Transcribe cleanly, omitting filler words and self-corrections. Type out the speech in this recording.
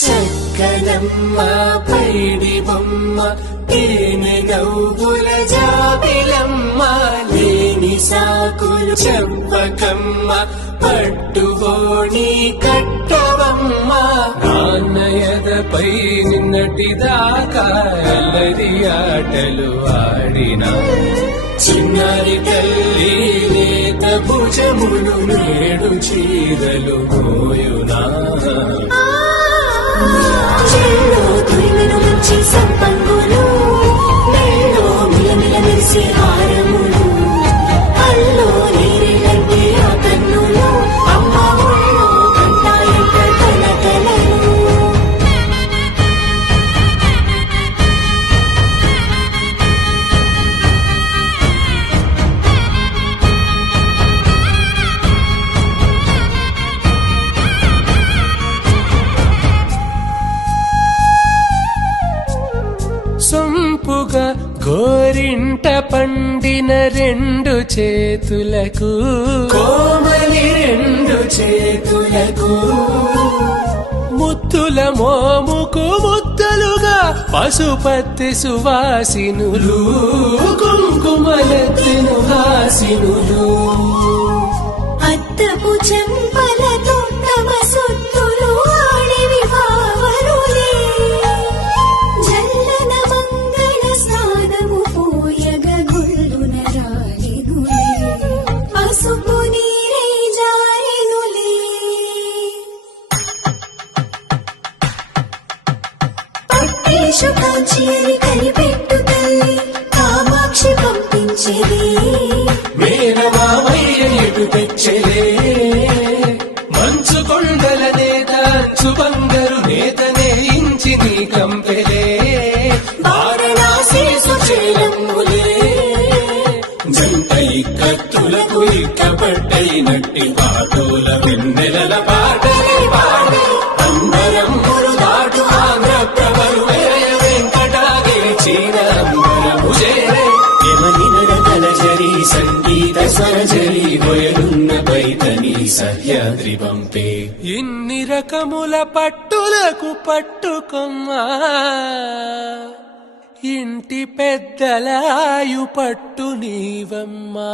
చక్కనమ్మ పైడి బొమ్మ తేనె నవ్వుల జాబిలమ్మ లేని సాకులు చెప్పకమ్మ పట్టుబోణి కట్టవమ్మ నాన్నయదపై నిన్నటిదాకా అల్లరి ఆటలు ఆడినా చిన్నారి తల్లి లేత భుజములు నేడు చీరలు మోయునా చెల్లో తురిమెను మంచి సంపంగులు మెల్లో మిలమిల మెరిసే హారములు అల్లో నీరిలంటే ఆ కన్నులు అమ్మ ఒళ్ళో కంటాయంట కలకలను సొంపుగా గోరింట పండిన రెండు చేతులకు కోమలి రెండు చేతులకు ముత్తుల మోముకు ముద్దలుగా పశుపతి సువాసినులు కుంకుమలెత్తిను హాసినులు అద్దపు చెంపలతో తమ సుత్తులు ఆడివి భావరులే జల్లన మంగళ స్నానము పోయగ గుళ్ళున రాలినులే పసుపు నీరై జారినులే పట్టేషు కాంచి అని కనిపెట్టు తల్లి కామాక్షి పంపించేది మేనమామయ్య ఎటు తెచ్చలే మంచు కొండల నేత సుబంగరు నేతనే ఇంచి నీ కంపెలే వారణాసి సుచేలమ్ములే జంట ఇక్కత్తులకు ఇక్కపట్టయినట్టి పాటోల వెన్నెలల పాటలే పాడే అందరం దాటు ఆంధ్ర ప్రభలు వెంకటాగిరి చీన అందరము చేరే జరి సంగీత స్వరజరి వయలున్న పైతని సహ్యాద్రి పంపే ఇన్ని రకముల పట్టులకు పట్టుకొమ్మా ఇంటి పెద్దలాయు పట్టు నీవమ్మా